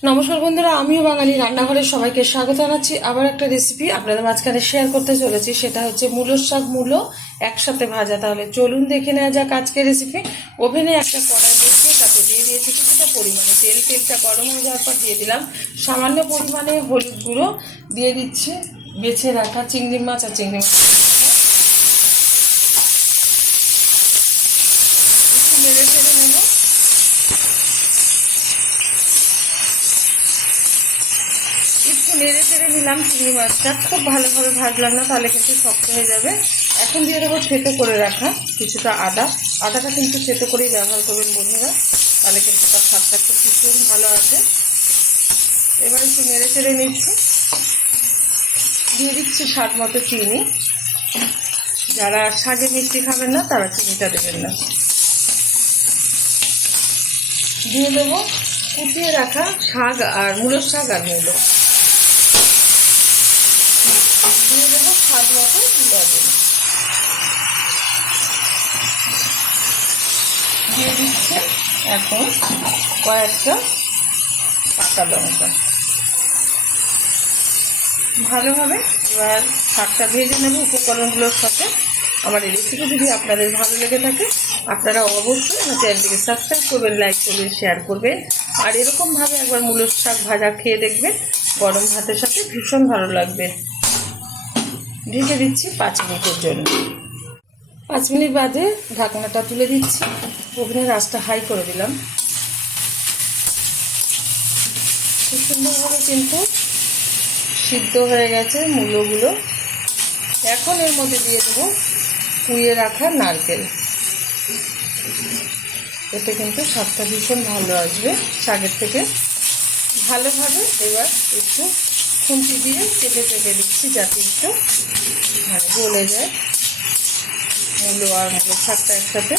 নমস্কার বন্ধুরা, আমিও বাঙালি রান্নাঘরে সবাইকে স্বাগত জানাচ্ছি। আবার একটা রেসিপি আপনাদের মাঝখানে শেয়ার করতে চলেছি, সেটা হচ্ছে মূলোর শাক মূলো একসাথে ভাজা। তাহলে চলুন দেখে নেওয়া যাক আজকের রেসিপি। ওভেনে একটা কড়াই বসিয়ে তাতে দিয়ে দিয়েছি কিছুটা পরিমাণে তেল। তেলটা গরম হয়ে যাওয়ার পর দিয়ে দিলাম সামান্য পরিমাণে হলুদ গুঁড়ো, দিয়ে দিচ্ছি বেছে রাখা চিংড়ি মাছ আর চিংড়ি মাছ একটু নেড়ে চেড়ে নেব। একটু নেড়ে চেড়ে নিলাম চিংড়ি মাছটা, খুব ভালোভাবে ভাজলাম না, তাহলে কিন্তু শক্ত হয়ে যাবে। এখন দিয়ে দেবো থেতো করে রাখা কিছুটা আদা। আদাটা কিন্তু থেতো করেই ব্যবহার করবেন বন্ধুরা, তাহলে কিন্তু তার স্বাদটা খুব ভীষণ ভালো আছে। এবার একটু নেড়ে চেড়ে নিচ্ছি, দিয়ে দিচ্ছি স্বাদ মতো চিনি। যারা শাকে মিষ্টি খাবেন না তারা চিনিটা দেবেন না। দিয়ে দেবো কুচিয়ে রাখা শাক আর মূলোর শাক আর মূলো। দিয়ে দেবো স্বাদ মতো লবণ। দিয়ে দিচ্ছে এখন কয়েকটা কাঁচা লঙ্কা। ভালোভাবে এবার শাকটা ভেজে নেব উপকরণগুলোর সাথে। আমার এই রেসিপি যদি আপনাদের ভালো লেগে থাকে, আপনারা অবশ্যই আমার চ্যানেলটিকে সাবস্ক্রাইব করবেন, লাইক করবেন, শেয়ার করবেন। আর এরকমভাবে একবার মূলোর শাক ভাজা খেয়ে দেখবেন, গরম ভাতের সাথে ভীষণ ভালো লাগবে। ঢেকে দিচ্ছি 5 মিনিটের জন্য। 5 মিনিট বাদে ঢাকনাটা তুলে দিচ্ছি। ওভেনের আঁচটা হাই করে দিলাম। খুব সুন্দরভাবে কিন্তু সিদ্ধ হয়ে গেছে মূলোগুলো। এখন এর মধ্যে দিয়ে দেবো কুইয়ে রাখা নারকেল। এতে কিন্তু স্বাদটা ভীষণ ভালো আসবে শাকের থেকে। ভালোভাবে এবার একটু খুন্তি দিয়ে চেপে চেপে দিচ্ছি, যাতে একটু গলে যায় মূলো আর মূলো শাকটা একসাথে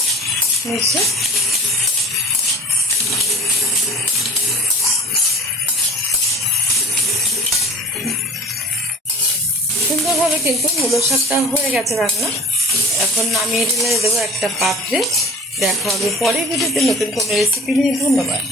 মিশে। সুন্দরভাবে কিন্তু মূলো শাকটা হয়ে গেছে রান্না। এখন নামিয়ে ঢেলে দেবো একটা পাত্রে। দেখা হবে পরের ভিডিওতে নতুন কোনো রেসিপি নিয়ে। ধন্যবাদ।